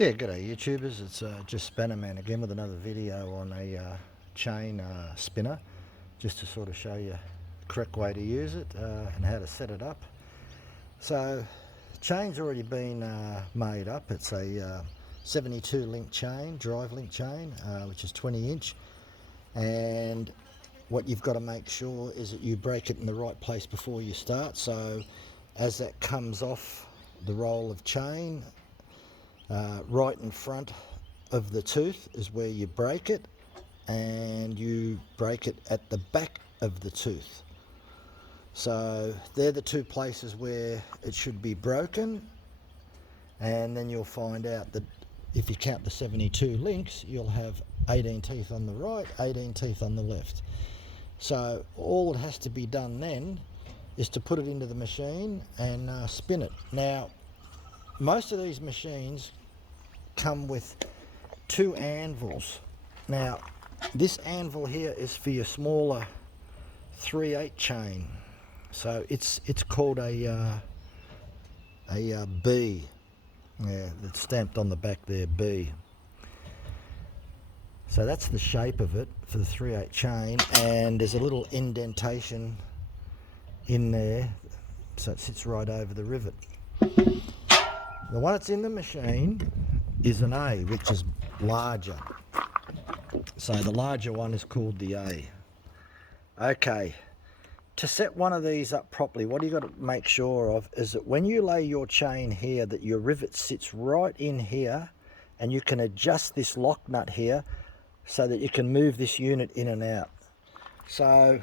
Yeah, g'day YouTubers, it's just Spannerman again with another video on a chain spinner, just to sort of show you the correct way to use it and how to set it up. So, chain's already been made up. It's a 72 link chain, drive link chain, which is 20 inch, and what you've got to make sure is that you break it in the right place before you start. So as that comes off the roll of chain, right in front of the tooth is where you break it, and you break it at the back of the tooth. So they're the two places where it should be broken, and then you'll find out that if you count the 72 links, you'll have 18 teeth on the right, 18 teeth on the left. So all that has to be done then is to put it into the machine and spin it. Now, most of these machines come with two anvils. Now, this anvil here is for your smaller 3/8 chain. So it's called a B. Yeah, it's stamped on the back there, B. So that's the shape of it for the 3/8 chain, and there's a little indentation in there, so it sits right over the rivet. The one that's in the machine is an A, which is larger. So the larger one is called the A. Okay, to set one of these up properly, what you got to make sure of is that when you lay your chain here, that your rivet sits right in here, and you can adjust this lock nut here so that you can move this unit in and out. So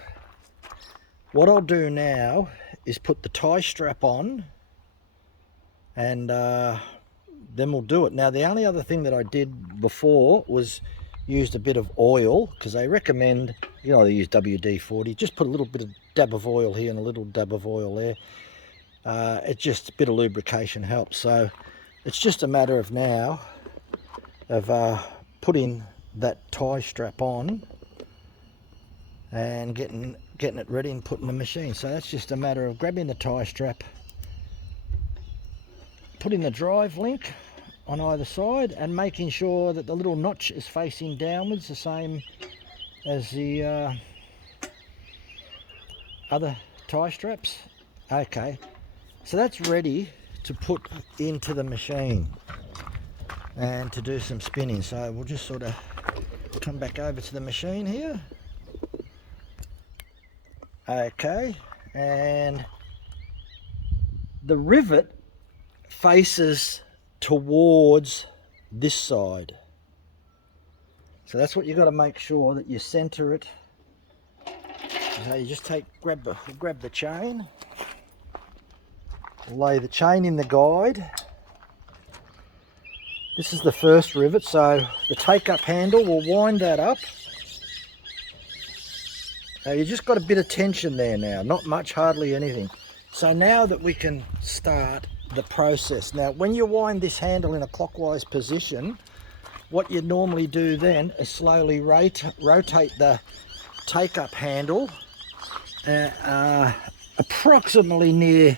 what I'll do now is put the tie strap on, and then we'll do it. Now, the only other thing that I did before was used a bit of oil, because they recommend, you know, they use WD-40. Just put a little bit of dab of oil here and a little dab of oil there. It's just a bit of lubrication helps. So it's just a matter of now of putting that tie strap on and getting it ready and putting the machine. So that's just a matter of grabbing the tie strap, putting the drive link on either side, and making sure that the little notch is facing downwards, the same as the other tie straps. Okay, so that's ready to put into the machine and to do some spinning. So we'll just sort of come back over to the machine here. Okay, and the rivet faces towards this side. So that's what you've got to make sure, that you center it. So you just grab the chain, lay the chain in the guide. This is the first rivet, so the take-up handle will wind that up. You just got a bit of tension there now, not much, hardly anything. So now that we can start the process. Now, when you wind this handle in a clockwise position, what you normally do then is slowly rotate the take-up handle approximately near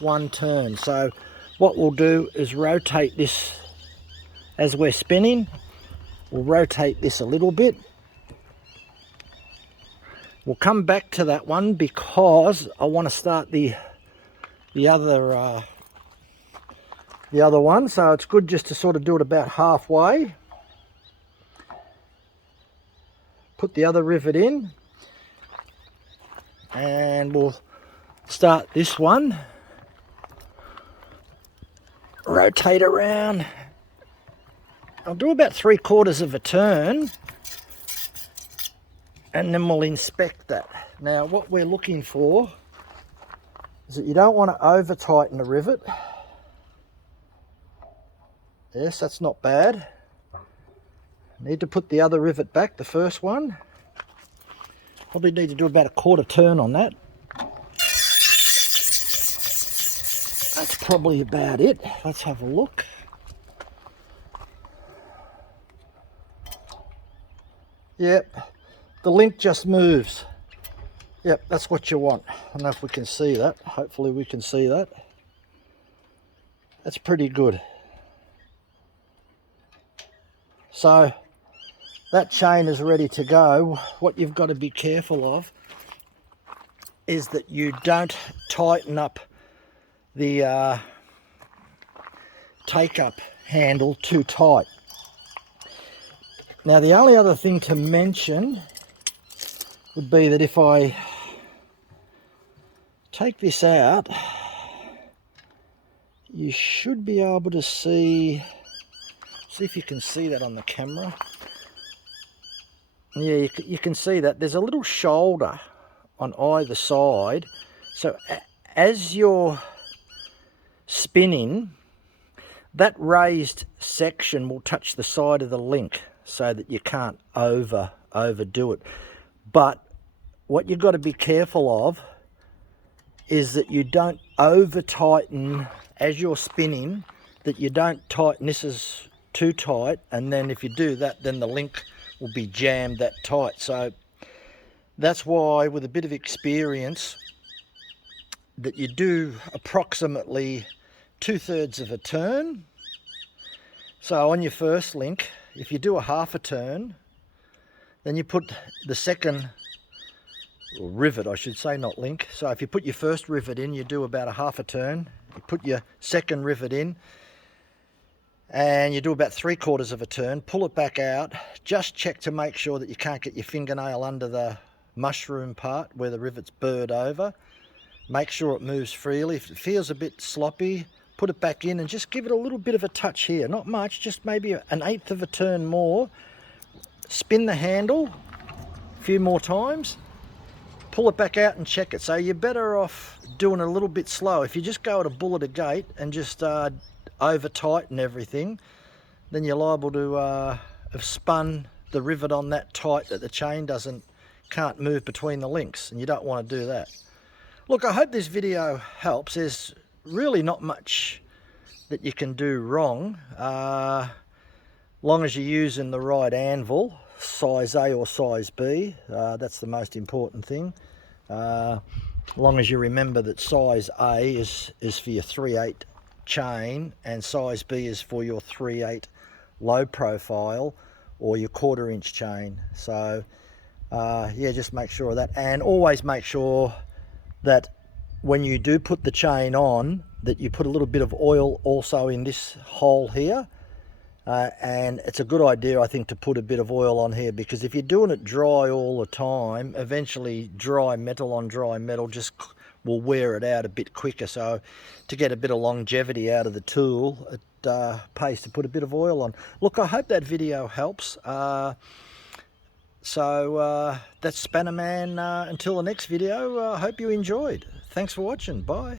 one turn. So what we'll do is rotate this as we're spinning. We'll rotate this a little bit. We'll come back to that one because I want to start the other one. So it's good just to sort of do it about halfway. Put the other rivet in, and we'll start this one. Rotate around. I'll do about 3/4 of a turn, and then we'll inspect that. Now, what we're looking for is that you don't want to over tighten the rivet. Yes, that's not bad. Need to put the other rivet back, the first one. Probably need to do about a 1/4 turn on that. That's probably about it. Let's have a look. Yep, the link just moves. Yep, that's what you want. I don't know if we can see that. Hopefully we can see that. That's pretty good. So that chain is ready to go. What you've got to be careful of is that you don't tighten up the take-up handle too tight. Now the only other thing to mention would be that if I take this out, you should be able to see if you can see that on the camera. Yeah, you can see that there's a little shoulder on either side. So as you're spinning, that raised section will touch the side of the link so that you can't overdo it. But what you've got to be careful of is that you don't over tighten as you're spinning, that you don't tighten this is too tight, and then if you do that, then the link will be jammed that tight. So that's why, with a bit of experience, that you do approximately 2/3 of a turn. So on your first link, if you do a half a turn, then you put the second, or rivet I should say, not link. So if you put your first rivet in, you do about a half a turn. You put your second rivet in and you do about 3/4 of a turn, pull it back out, just check to make sure that you can't get your fingernail under the mushroom part where the rivet's burred over. Make sure it moves freely. If it feels a bit sloppy, put it back in and just give it a little bit of a touch here. Not much, just maybe 1/8 of a turn more. Spin the handle a few more times, pull it back out and check it. So you're better off doing it a little bit slow. If you just go at a bull at a gate and just over tighten everything, then you're liable to have spun the rivet on that tight that the chain can't move between the links, and you don't want to do that. Look, I hope this video helps. There's really not much that you can do wrong, long as you're using the right anvil, size A or size B. That's the most important thing. Long as you remember that size A is for your 3/8 chain and size B is for your 3/8 low profile or your 1/4 inch chain. So yeah, just make sure of that, and always make sure that when you do put the chain on, that you put a little bit of oil also in this hole here. And it's a good idea, I think, to put a bit of oil on here, because if you're doing it dry all the time, eventually dry metal on dry metal just will wear it out a bit quicker. So to get a bit of longevity out of the tool, it pays to put a bit of oil on. Look, I hope that video helps. So that's Spannerman. Until the next video, I hope you enjoyed. Thanks for watching. Bye.